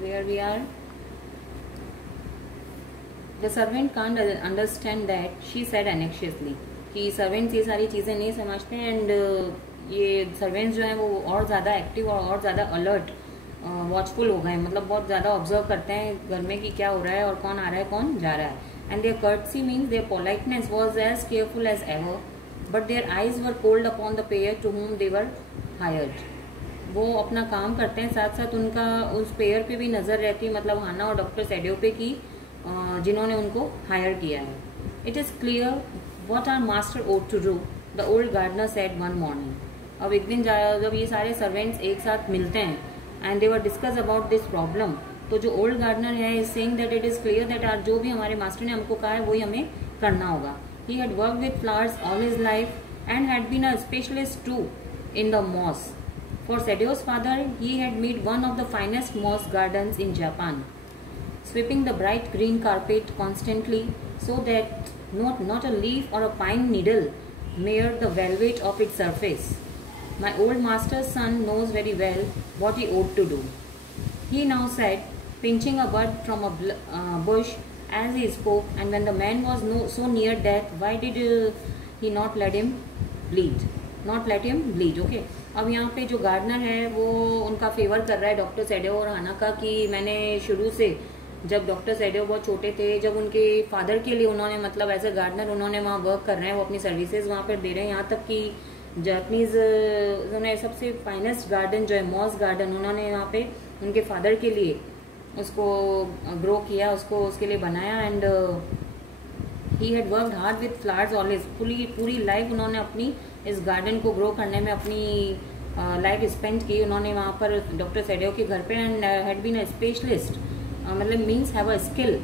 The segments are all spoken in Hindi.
where we are. The servant can't understand that, she said anxiously. कि सर्वेंट्स ये सारी चीज़ें नहीं समझते एंड ये सर्वेंट्स जो हैं वो और ज़्यादा एक्टिव और ज़्यादा अलर्ट वॉचफुल हो गए हैं, मतलब बहुत ज़्यादा ऑब्जर्व करते हैं घर में कि क्या हो रहा है और कौन आ रहा है कौन जा रहा है. And their courtesy means their politeness was as careful as ever, but their eyes were cold upon the pair to whom they were hired. वो अपना काम करते हैं, साथ साथ उनका उस पेयर पे भी नज़र रहती है, मतलब हाना और डॉक्टर सैडियो पे की जिन्होंने उनको हायर किया है. It is clear what our master ought to do, the old gardener said one morning. अब एक दिन जब ये सारे सर्वेंट्स एक साथ मिलते हैं and they were discuss about this problem, तो जो ओल्ड गार्डनर है is saying that it is clear that आर जो भी हमारे मास्टर ने हमको कहा है वही हमें करना होगा. He had work with flowers all his life and had been a specialist too in the moss. For Sadao's father he had made one of the finest moss gardens in Japan, sweeping the bright green carpet constantly so that not a leaf or a pine needle marred the velvet of its surface. My old master's son knows very well what he ought to do, he now said, pinching a bud from a bush as he spoke, and when the man was so near death, why did he not let him bleed? Okay. अब यहाँ पे जो गार्डनर है वो उनका फेवर कर रहा है डॉक्टर सैडियो और हाना का कि मैंने शुरू से जब डॉक्टर सैडियो बहुत छोटे थे, जब उनके फादर के लिए उन्होंने मतलब एज ए गार्डनर उन्होंने वहाँ वर्क कर रहे हैं, वो अपनी सर्विसेज वहाँ पर दे रहे हैं. यहाँ तक कि जापानीज उन्होंने सबसे फाइनेस्ट गार्डन जो है मॉस गार्डन उन्होंने वहाँ पे उनके फादर के लिए उसको ग्रो किया, उसको उसके लिए बनाया. And he had worked hard with flowers always. पूरी लाइफ उन्होंने अपनी इस गार्डन को ग्रो करने में अपनी लाइफ स्पेंड की उन्होंने वहाँ पर डॉक्टर सैडियो के घर पे. And had been a specialist, मतलब means have a skill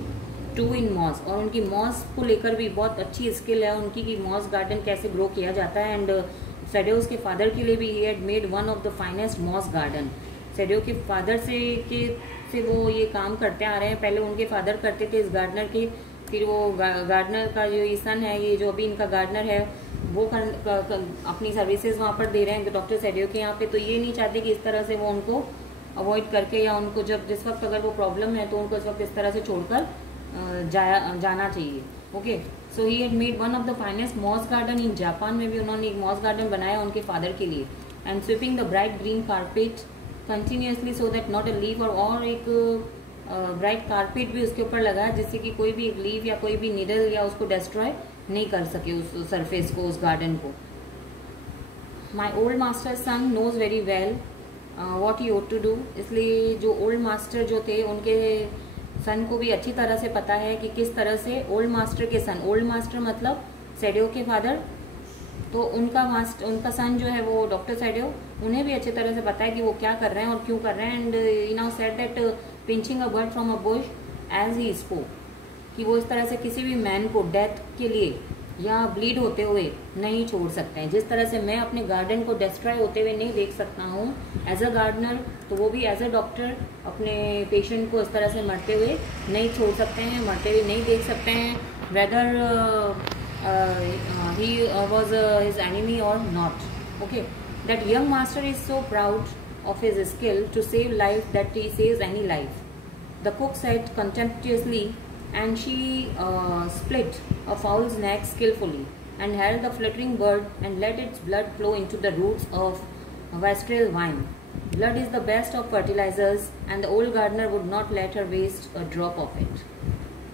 too in moss, और उनकी मॉस को लेकर भी बहुत अच्छी स्किल है उनकी कि मॉस गार्डन कैसे ग्रो किया जाता है. एंड सैडियो के फादर के लिए भी he had made one of the finest moss garden. Sadao के फादर से वो ये काम करते आ रहे हैं, पहले उनके फादर करते थे इस गार्डनर के, फिर वो गार्डनर का जो ये सन है, ये जो अभी इनका गार्डनर है वो अपनी सर्विसेज वहाँ पर दे रहे हैं डॉक्टर सैडियो के यहाँ पे. तो ये नहीं चाहते कि इस तरह से वो उनको अवॉइड करके या उनको जब जिस वक्त अगर वो प्रॉब्लम है तो उनको इस वक्त इस तरह से छोड़कर जाना चाहिए. Okay, so he had made one of the finest moss garden in Japan में भी उन्होंने एक मॉस गार्डन बनाया उनके फादर के लिए. And sweeping the bright green carpet continuously so that not a leaf, और एक ब्राइट कारपेट भी उसके ऊपर लगा जिससे कि कोई भी एक लीफ या कोई भी निडल या उसको डिस्ट्रॉय नहीं कर सके उस सरफेस को, उस गार्डन को. My old master son knows very well what he ought to do. इसलिए जो ओल्ड मास्टर जो थे उनके सन को भी अच्छी तरह से पता है कि किस तरह से ओल्ड मास्टर के सन, ओल्ड मास्टर मतलब सैडियो के फादर, तो उनका सन जो है वो डॉक्टर सैडियो, उन्हें भी अच्छी तरह से पता है कि वो क्या कर रहे हैं और क्यों कर रहे हैं. And he now said that pinching a bird from a bush as he spoke, कि वो इस तरह से किसी भी मैन को डेथ के लिए या ब्लीड होते हुए नहीं छोड़ सकते हैं. जिस तरह से मैं अपने गार्डन को डिस्ट्रॉय होते हुए नहीं देख सकता हूँ एज अ गार्डनर, तो वो भी एज अ डॉक्टर अपने पेशेंट को इस तरह से मरते हुए नहीं छोड़ सकते हैं, मरते हुए नहीं देख सकते हैं, weather he was his enemy or not. Okay, that young master is so proud of his skill to save life that he saves any life, the cook said contemptuously, and she split a fowl's neck skillfully and held the fluttering bird and let its blood flow into the roots of wastrel vine. Blood is the best of fertilizers, and the old gardener would not let her waste a drop of it.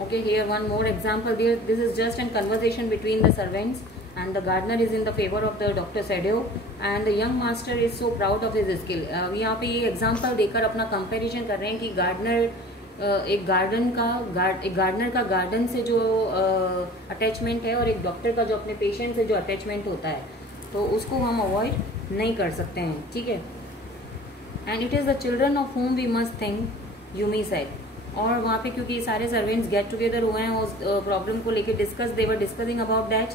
Okay, here one more example. This is just a conversation between the servants, and the gardener is in the favor of the Dr. Saidio, and the young master is so proud of his skill. यहाँ पे ये example देकर अपना comparison कर रहे हैं कि गार्डनर एक गार्डनर का गार्डन से जो अटैचमेंट है और एक डॉक्टर का जो अपने पेशेंट से जो अटैचमेंट होता है, तो उसको हम अवॉइड नहीं कर सकते हैं. ठीक है. And it is the children of home we must think, Yumi said. और वहाँ पे क्योंकि सारे सर्वेंट्स गेट टुगेदर हुए हैं उस प्रॉब्लम को लेके they were discussing about that,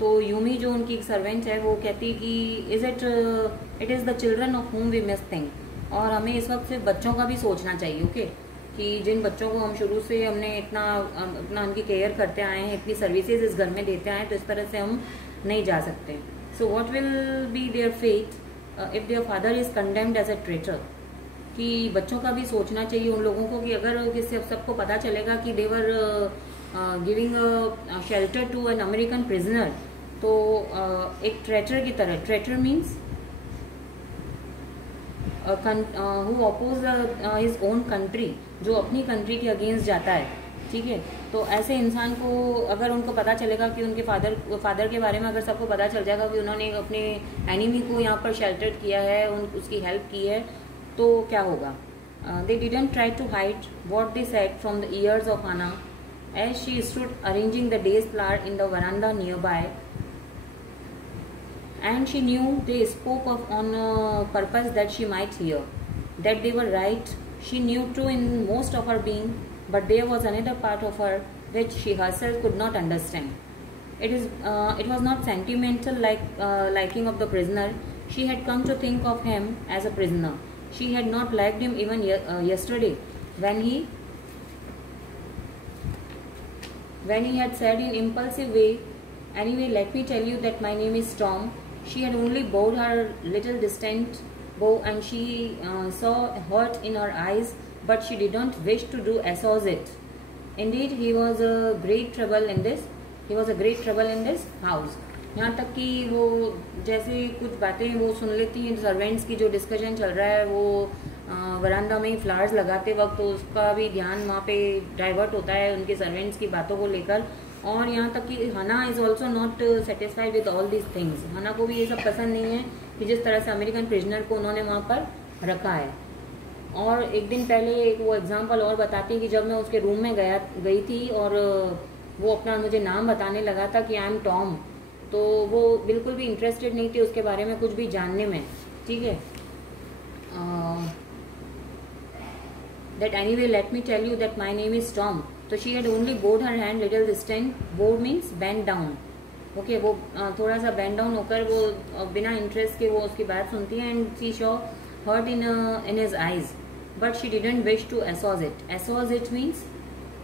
तो यूमी जो उनकी सर्वेंट है वो कहती कि it is the children of home we must think. और हमें इस वक्त सिर्फ बच्चों का भी सोचना चाहिए. ओके, कि जिन बच्चों को हम शुरू से हमने इतना उनकी केयर करते आए हैं, इतनी सर्विसेज इस घर में देते आए हैं, तो इस तरह से हम नहीं जा सकते. So what will be their faith if their father is condemned as a traitor, कि बच्चों का भी सोचना चाहिए उन लोगों को कि अगर किसी सबको पता चलेगा कि they're giving shelter to an American prisoner, तो एक ट्रेटर की तरह, traitor means who oppose his own country, जो अपनी कंट्री के अगेंस्ट जाता है, ठीक है। तो ऐसे इंसान को अगर उनको पता चलेगा कि उनके फादर के बारे में अगर सबको पता चल जाएगा कि उन्होंने अपने एनिमी को यहाँ पर शेल्टर किया है, उसकी हेल्प की है, तो क्या होगा। They didn't try to hide what they said from the ears of Hana as she stood arranging the days flower in the veranda near by, and she knew they spoke of on purpose that she might hear, that they were right. She knew true in most of her being, but there was another part of her which she herself could not understand. It was not sentimental like liking of the prisoner. She had come to think of him as a prisoner. She had not liked him even yesterday when he had said in impulsive way, "Anyway, let me tell you that my name is Tom." She had only bowed her little distant bow, and she saw hurt in her eyes, but she did not wish to do assault it. Indeed, he was a great trouble in this house. यहाँ तक कि वो जैसे कुछ बातें वो सुन लेती हैं सर्वेंट्स की, जो डिस्कशन चल रहा है वो वरांडा में फ्लावर्स लगाते वक्त, तो उसका भी ध्यान वहाँ पे डाइवर्ट होता है उनके सर्वेंट्स की बातों को लेकर। और यहाँ तक कि हना is also not satisfied with all these things. हना को भी ये सब पसंद नहीं है कि जिस तरह से अमेरिकन प्रिजनर को उन्होंने वहाँ पर रखा है। और एक दिन पहले एक वो एग्जाम्पल और बताती है कि जब मैं उसके रूम में गई थी और वो अपना मुझे नाम बताने लगा था कि आई एम टॉम, तो वो बिल्कुल भी इंटरेस्टेड नहीं थी उसके बारे में कुछ भी जानने में, ठीक है। That anyway let me tell you that my name is Tom. तो she had only bowed her hand little distant, bowed means bend down, okay. वो थोड़ा सा बेंड डाउन होकर वो बिना इंटरेस्ट के वो उसकी बात सुनती है। And she show hurt in his eyes, but she didn't wish to assuage it. Assuage it means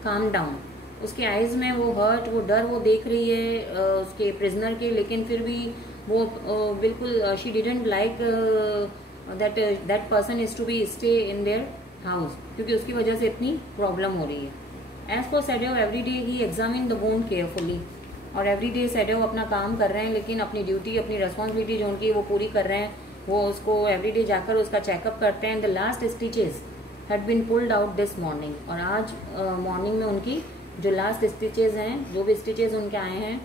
calm down. उसके आईज में वो हर्ट, वो डर वो देख रही है उसके प्रिजनर के, लेकिन फिर भी वो बिल्कुल she didn't like that person is to be stay in their house, क्योंकि उसकी वजह से इतनी प्रॉब्लम हो रही है। As for Sadao every day he examine the wound carefully. और एवरी डे सैडेव अपना काम कर रहे हैं, लेकिन अपनी ड्यूटी, अपनी रिस्पॉन्सिबिलिटी जो उनकी वो पूरी कर रहे हैं। वो उसको एवरी डे जाकर उसका चेकअप करते हैं। The last stitches had been pulled out this morning. और आज मॉर्निंग में उनकी जो लास्ट स्टिचेज हैं, जो भी स्टिचेज उनके आए हैं,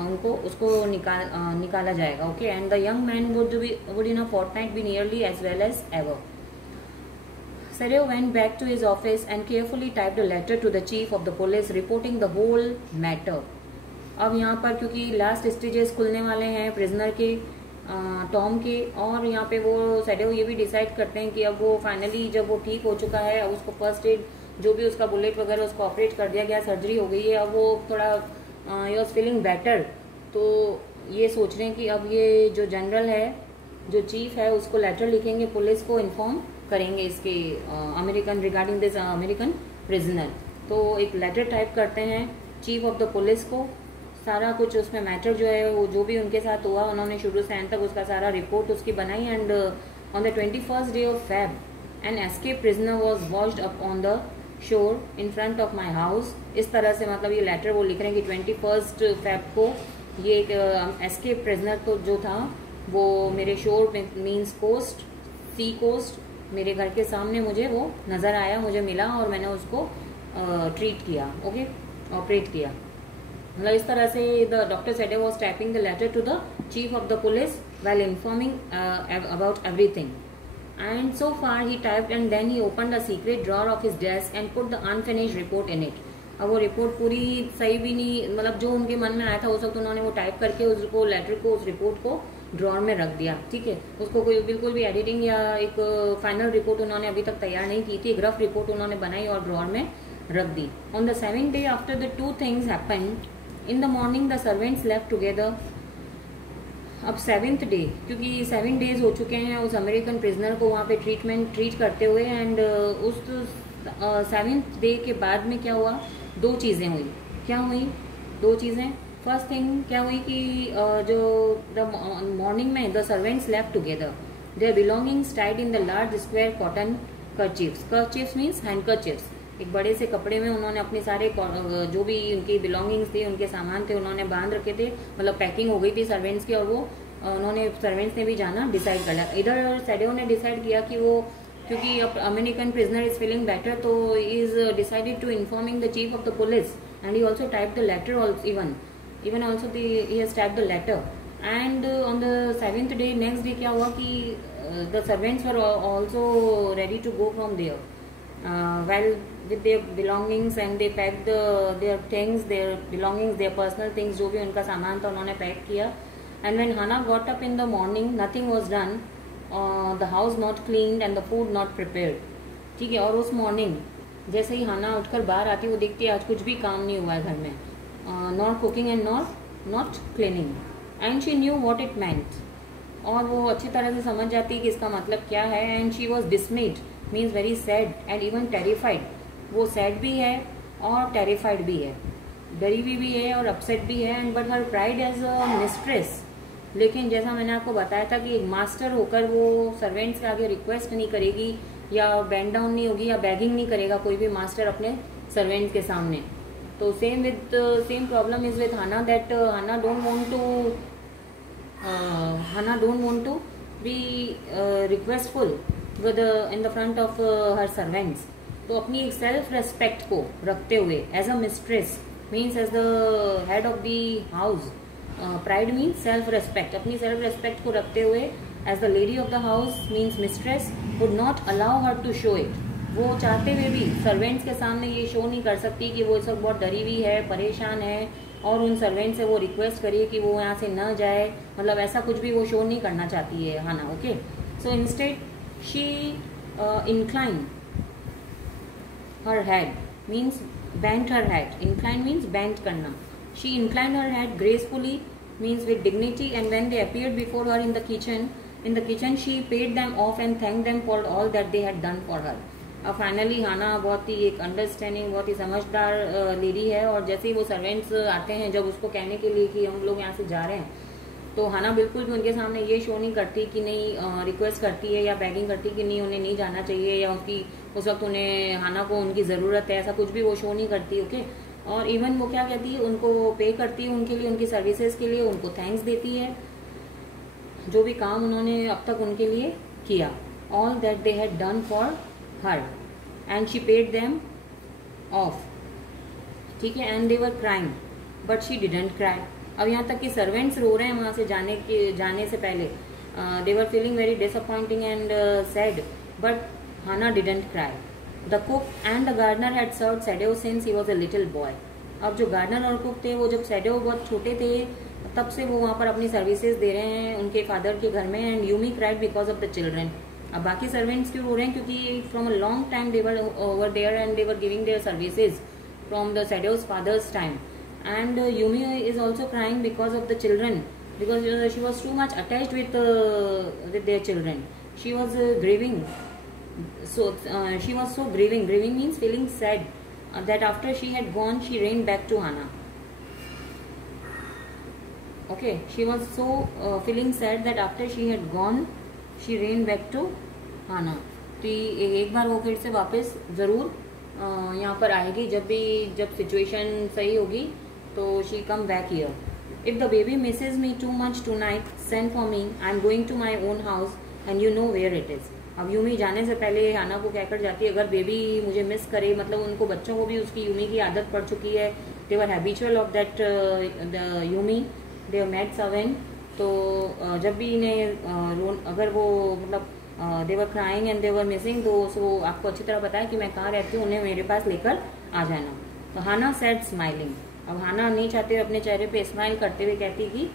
उनको उसको निकाला जाएगा, okay. And the young man would in a fortnight be nearly as well as ever. Sadev went back to his office and carefully typed a letter to the chief of the police reporting the whole matter. अब यहाँ पर क्योंकि लास्ट स्टेजेस खुलने वाले हैं प्रिजनर के, टॉम के, और यहाँ पे वो सैडेव ये भी डिसाइड करते हैं कि अब वो फाइनली जब वो ठीक हो चुका है, अब उसको फर्स्ट एड जो भी उसका बुलेट वगैरह उसको ऑपरेट कर दिया गया, सर्जरी हो गई है, अब वो थोड़ा ही वॉज फीलिंग बेटर। तो ये सोच रहे हैं कि अब ये जो जनरल है, जो चीफ है, उसको लेटर लिखेंगे, पुलिस को इन्फॉर्म करेंगे इसके American regarding this American prisoner. तो एक लेटर टाइप करते हैं चीफ ऑफ द पुलिस को, सारा कुछ उसमें मैटर जो है वो जो भी उनके साथ हुआ उन्होंने शुरू से एंड तक उसका सारा रिपोर्ट उसकी बनाई। And on the 21st day of Feb an escape prisoner was washed up on the shore in front of my house. इस तरह से मतलब ये लेटर वो लिख रहे हैं कि 21 Feb को ये एक एस्केप प्रिजनर तो जो था वो मेरे शोर मीन्स कोस्ट, सी कोस्ट, मेरे घर के सामने मुझे वो नज़र आया, मुझे मिला और मैंने उसको ट्रीट किया, ओके, ऑपरेट किया। मतलब इस तरह से the doctor Sadev was typing the letter to the chief of the police while informing about everything. And so far he typed and then he opened a secret drawer of his desk and put the unfinished report in it. अब वो रिपोर्ट पूरी सही भी नहीं, मतलब जो उनके मन में आया था उस वक्त उन्होंने वो टाइप करके उसको लेटर को, उस रिपोर्ट को ड्रॉर में रख दिया, ठीक है। उसको कोई बिल्कुल भी एडिटिंग या एक फाइनल रिपोर्ट उन्होंने अभी तक तैयार नहीं की थी, एक रफ रिपोर्ट उन्होंने बनाई और ड्रॉर में रख दी। On the 7th day after the two things happened in the morning the servants left together. अब 7th डे, क्योंकि 7 days हो चुके हैं उस अमेरिकन प्रिजनर को वहाँ पे ट्रीट करते हुए। एंड उस 7th डे के बाद में क्या हुआ, दो चीज़ें हुई। क्या हुई? दो चीज़ें। फर्स्ट थिंग क्या हुई कि जो द मॉर्निंग में the servants left together, their belongings tied in the large square cotton kerchiefs means handkerchiefs. एक बड़े से कपड़े में उन्होंने अपने सारे जो भी उनकी बिलोंगिंग्स थे, उनके सामान थे, उन्होंने बांध रखे थे, मतलब पैकिंग हो गई थी सर्वेंट्स की, और वो उन्होंने सर्वेंट्स ने भी जाना डिसाइड कर लिया। इधर सैडेओ ने डिसाइड किया कि वो, क्योंकि अब American prisoner is feeling better, तो is decided to informing the chief of the police and he also type the letter even also he has type the letter. And on the 7th day, next day क्या हुआ कि the servants were also ready to go from there well with their belongings and they packed their things, their belongings, their personal things, जो भी उनका सामान था उन्होंने पैक किया। and when Hannah got up in the morning, nothing was done, the house not cleaned and the food not prepared। ठीक है, और उस मॉर्निंग जैसे ही हाना उठकर बाहर आती, वो देखती है आज कुछ भी काम नहीं हुआ है घर में, not cooking and not cleaning, and she knew what it meant, और वो अच्छी तरह से समझ जाती है कि इसका मतलब क्या है। And she was डिसमेड means very sad and even terrified. वो सैड भी है और टेरिफाइड भी है, डरी हुई भी है और अपसेट भी है। And but her pride as a mistress, लेकिन जैसा मैंने आपको बताया था कि एक मास्टर होकर वो सर्वेंट्स के आगे रिक्वेस्ट नहीं करेगी या बेंड डाउन नहीं होगी या बैगिंग नहीं करेगा कोई भी मास्टर अपने सर्वेंट्स के सामने। तो same problem is with Hana, that Hana don't want to be requestful with in the front of her servants. तो अपनी एक सेल्फ रेस्पेक्ट को रखते हुए as a mistress means as the head of the house, pride means self respect, अपनी सेल्फ रेस्पेक्ट को रखते हुए as the lady of the house means mistress would not allow her to show it. वो चाहते हुए भी सर्वेंट्स के सामने ये शो नहीं कर सकती कि वो इस वक्त बहुत डरी हुई है, परेशान है, और उन सर्वेंट से वो रिक्वेस्ट करिए कि वो यहाँ से न जाए, मतलब ऐसा कुछ भी वो शो नहीं करना चाहती है Hana. Okay, so instead she inclined her head means bent her head, incline means bent करना, she inclined her head gracefully means with dignity, and when they appeared before her in the kitchen she paid them off and thanked them for all that they had done for her। अब फाइनली हाना बहुत ही एक अंडरस्टैंडिंग, बहुत ही समझदार लेडी है, और जैसे ही वो सर्वेंट्स आते हैं जब उसको कहने के लिए कि हम लोग यहाँ से जा रहे हैं, तो हाना बिल्कुल भी उनके सामने ये शो नहीं करती कि नहीं रिक्वेस्ट करती है या बैगिंग करती कि नहीं उन्हें नहीं जाना चाहिए या उनकी उस वक्त उन्हें हाना को उनकी ज़रूरत है, ऐसा कुछ भी वो शो नहीं करती। ओके, और इवन वो क्या कहती है, उनको पे करती है उनके लिए, उनकी सर्विसेज के लिए, उनको थैंक्स देती है जो भी काम उन्होंने अब तक उनके लिए किया, all that they had done for her, and she paid them of. ठीक है, and they were crying but she didn't cry. अब यहाँ तक कि सर्वेंट्स रो रहे हैं वहाँ से जाने से पहले, they were feeling very disappointing and sad, but Hana didn't cry. The cook and the gardener had served Sadao since he was a little boy. अब जो गार्डनर और कुक थे वो जब सैडेओ बहुत छोटे थे तब से वो वहाँ पर अपनी सर्विसेज दे रहे हैं उनके फादर के घर में। And Yumi cried because of the children. अब बाकी सर्वेंट्स क्यों रो रहे हैं, क्योंकि from a long time they were over there and they were giving their services from the Sadao's father's time। And Yumi is also crying because of the children, because she was too much attached with their children. She was grieving, so she was so grieving. Grieving means feeling sad that after she had gone, she ran back to Hana. Okay, she was so feeling sad that after she had gone, she ran back to Hana. तो एक बार वो फिर से वापस ज़रूर यहाँ पर आएगी जब सिचुएशन सही होगी, तो she come back here. If the baby misses me too much tonight send for me, I am going to my own house and you know where it is. अब यूमी जाने से पहले हाना को कहकर जाती है अगर बेबी मुझे मिस करे, मतलब उनको बच्चों को भी उसकी यूमी की आदत पड़ चुकी है, they were habitual of that the Yumi, they were maid servant. तो जब भी इन्हें अगर वो मतलब they were crying and they were missing, तो आपको अच्छी तरह पता है कि मैं कहाँ रहती हूँ, उन्हें मेरे पास लेकर आ जाना। तो हाना सेड स्माइलिंग। अब हाना नहीं चाहते अपने चेहरे पे स्माइल करते हुए कहती कि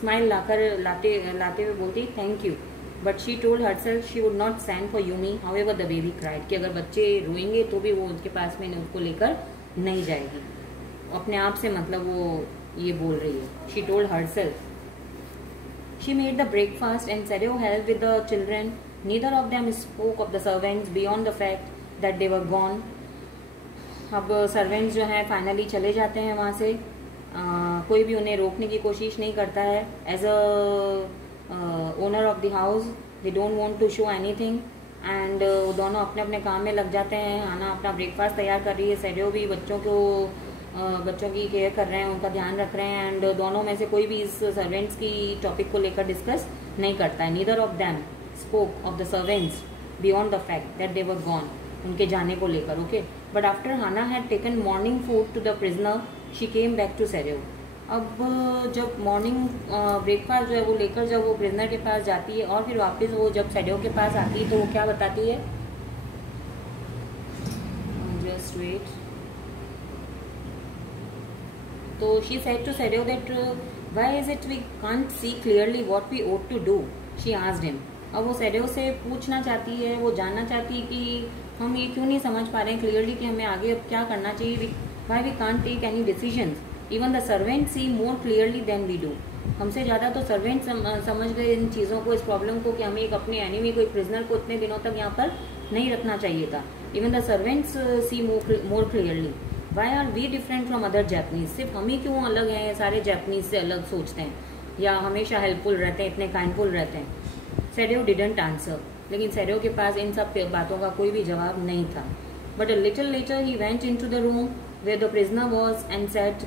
स्माइल लाते हुए बोलती thank you, but she told herself she would not send for Yumi however the baby cried, कि अगर बच्चे रोएंगे तो भी वो उसके पास में उसको लेकर नहीं जाएगी। अपने आप से मतलब वो ये बोल रही है, she told herself. She made the breakfast and Sadao help with the children, neither of them spoke of the servants beyond the fact that they were gone. अब सर्वेंट्स जो हैं फाइनली चले जाते हैं वहाँ से, कोई भी उन्हें रोकने की कोशिश नहीं करता है। As a owner of the house they don't want to show anything and दोनों अपने अपने काम में लग जाते हैं। हाना अपना ब्रेकफास्ट तैयार कर रही है, सैडियो भी बच्चों की केयर कर रहे हैं, उनका ध्यान रख रहे हैं। एंड दोनों में से कोई भी इस सर्वेंट्स की टॉपिक को लेकर डिस्कस नहीं करता है। Neither of them spoke of the servants beyond the fact that they were gone, उनके जाने को लेकर। Okay, but after Hana had taken morning food to the prisoner she came back to Sadao. अब जब मॉर्निंग ब्रेकफास्ट जो है वो लेकर जब वो प्रिजनर के पास जाती है और फिर वापस वो जब सैडियो के पास आती है तो वो क्या बताती है? Just wait. तो she said to Sadao that why is it we can't see clearly what we ought to do, she asked him. अब वो सैडियो से पूछना चाहती है, वो जानना चाहती है कि हम ये क्यों नहीं समझ पा रहे हैं क्लियरली कि हमें आगे अब क्या करना चाहिए। Why we can't take any decisions, even the servant see more clearly than we do. हमसे ज़्यादा तो सर्वेंट समझ गए इन चीज़ों को, इस प्रॉब्लम को, कि हमें एक अपने एनिमी को, एक प्रिजनर को इतने दिनों तक यहाँ पर नहीं रखना चाहिए था। Even the servants see more clearly. Why are we different from other Japanese, सिर्फ हम ही क्यों अलग हैं, सारे जैपनीज से अलग सोचते हैं या हमेशा हेल्पफुल रहते हैं, इतने काइंडफुल रहते हैं। सैडियो डिडंट आंसर, लेकिन सैडियो के पास इन सब बातों का कोई भी जवाब नहीं था। But a little letter he went into the room where the prisoner was and said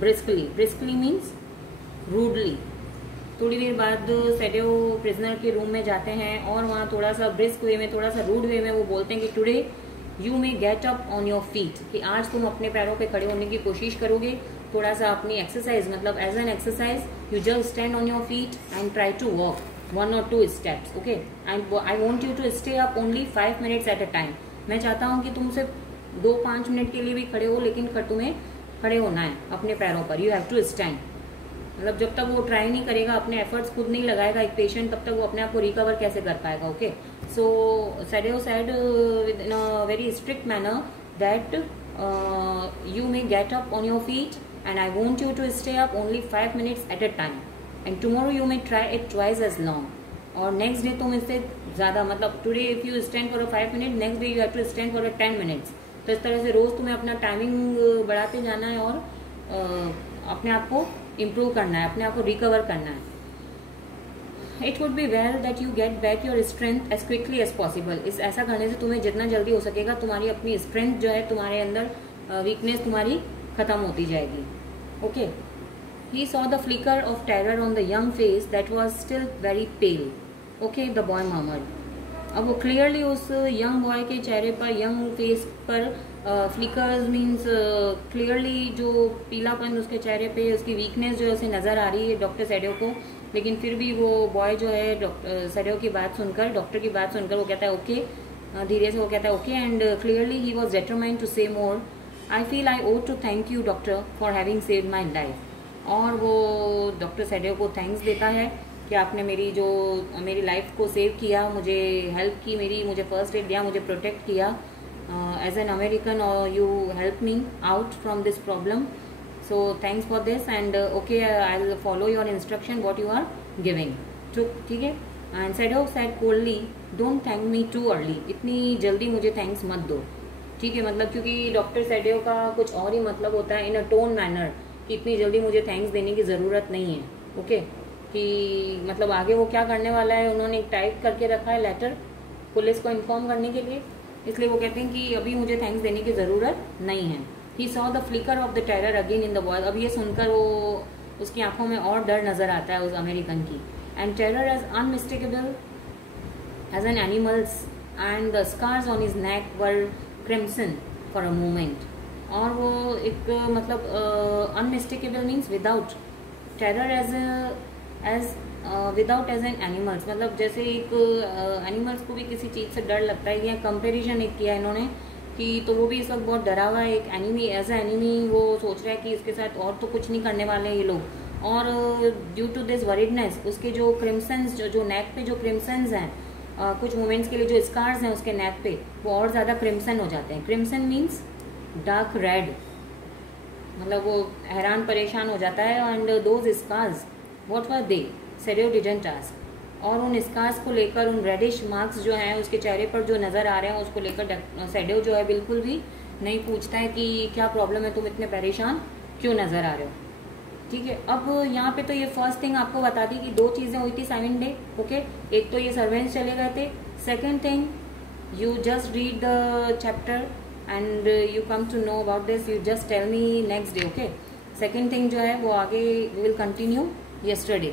briskly, briskly means rudely। थोड़ी देर बाद सैडियो प्रिजनर के रूम में जाते हैं और वहाँ थोड़ा सा ब्रिस्क वे में, थोड़ा सा रूड वे में वो बोलते हैं कि today you may get up on your feet, कि आज तुम अपने पैरों पे खड़े होने की कोशिश करोगे, थोड़ा सा अपनी एक्सरसाइज, मतलब as an exercise you just stand on your feet and try to walk 1 or 2 steps, okay. And I want you to stay up only 5 minutes at a time. मैं चाहता हूँ कि तुम सिर्फ 2-5 मिनट के लिए भी खड़े हो, लेकिन तुम्हें खड़े होना है अपने पैरों पर। यू हैव टू स्टैंड, मतलब जब तक वो ट्राई नहीं करेगा, अपने एफर्ट्स खुद नहीं लगाएगा एक पेशेंट, तब तक वो अपने आप को रिकवर कैसे कर पाएगा। Okay, so Sadao said in a very strict manner that you may get up on your feet and I want you to stay up only 5 minutes at a time and tomorrow you may try it twice as long. और नेक्स्ट डे तुम इससे ज्यादा, मतलब today if you stand for a 5 minutes, next day you have to stand for a 10 minutes। तो इस तरह से रोज तुम्हें अपना टाइमिंग बढ़ाते जाना है और अपने आप को इम्प्रूव करना है, अपने आप को रिकवर करना है। It would be well that you get back your strength as quickly as possible. इस ऐसा करने से तुम्हें जितना जल्दी हो सकेगा तुम्हारी अपनी स्ट्रेंथ जो है, तुम्हारे अंदर वीकनेस तुम्हारी खत्म होती जाएगी। Okay, he saw the flicker of terror on the young face that was still very pale. Okay, the boy murmured. अब वो क्लियरली उस यंग बॉय के चेहरे पर, यंग फेस पर फ्लिकर्स मीन्स क्लियरली जो पीलापन उसके चेहरे पे, उसकी वीकनेस जो है उसे नजर आ रही है डॉक्टर सैडियो को। लेकिन फिर भी वो बॉय जो है डॉक्टर सैडियो की बात सुनकर, डॉक्टर की बात सुनकर वो कहता है ओके, धीरे से वो कहता है okay, and clearly he was determined to say more. I feel I ought to thank you doctor for having saved my life. और वो डॉक्टर सैडियो को थैंक्स देता है कि आपने मेरी लाइफ को सेव किया, मुझे हेल्प की, मुझे फर्स्ट एड दिया, मुझे प्रोटेक्ट किया एज एन अमेरिकन, और you help me out from this problem, so thanks for this and okay I will follow your instruction what you are giving. ठीक है। And Sadio said coldly don't thank me too early, इतनी जल्दी मुझे थैंक्स मत दो। ठीक है, मतलब क्योंकि डॉक्टर सैडियो का कुछ और ही मतलब होता है इन अ टोन मैनर कि इतनी जल्दी मुझे थैंक्स देने की ज़रूरत नहीं है। ओके, कि मतलब आगे वो क्या करने वाला है, उन्होंने टाइप करके रखा है लेटर पुलिस को इन्फॉर्म करने के लिए, इसलिए वो कहते हैं कि अभी मुझे थैंक्स देने की ज़रूरत नहीं है। He saw the flicker of the terror again in the boy. अब ये सुनकर वो उसकी आंखों में और डर नजर आता है उस अमेरिकन की। And terror as unmistakable as an animals and the scars on his neck were crimson for a moment. और वो एक मतलब unmistakable means without, terror as without as an animals, मतलब जैसे एक एनिमल्स को भी किसी चीज़ से डर लगता है। या कंपेरिजन एक किया इन्होंने कि तो वो भी इस वक्त बहुत डरा हुआ है, एक एनिमी, एज ए एनिमी वो सोच रहा है कि इसके साथ और तो कुछ नहीं करने वाले हैं ये लोग। और ड्यू टू दिस वरीडनेस उसके जो क्रिम्सन्स, जो नेक पे जो क्रिम्सन्स हैं, कुछ मोमेंट्स के लिए जो स्कार्स हैं उसके नेक पे वो और ज़्यादा क्रिम्सन हो जाते हैं। क्रिम्सन मीन्स डार्क रेड, मतलब वो हैरान परेशान हो जाता है। And those scars what were they, Sadio didn't ask. और उन स्कार्स को लेकर, उन रेडिश मार्क्स जो हैं उसके चेहरे पर जो नज़र आ रहे हैं उसको लेकर सैडियो जो है बिल्कुल भी नहीं पूछता है कि क्या प्रॉब्लम है, तुम इतने परेशान क्यों नज़र आ रहे हो। ठीक है, अब यहाँ पे तो ये फर्स्ट थिंग आपको बता दी कि 2 चीज़ें हुई थी सेवन डे। ओके, एक तो ये सर्वेंट्स चले गए थे, second thing, you just read the chapter and you come to know about this, you just tell me next day, okay? Second thing जो है वो आगे we will continue yesterday.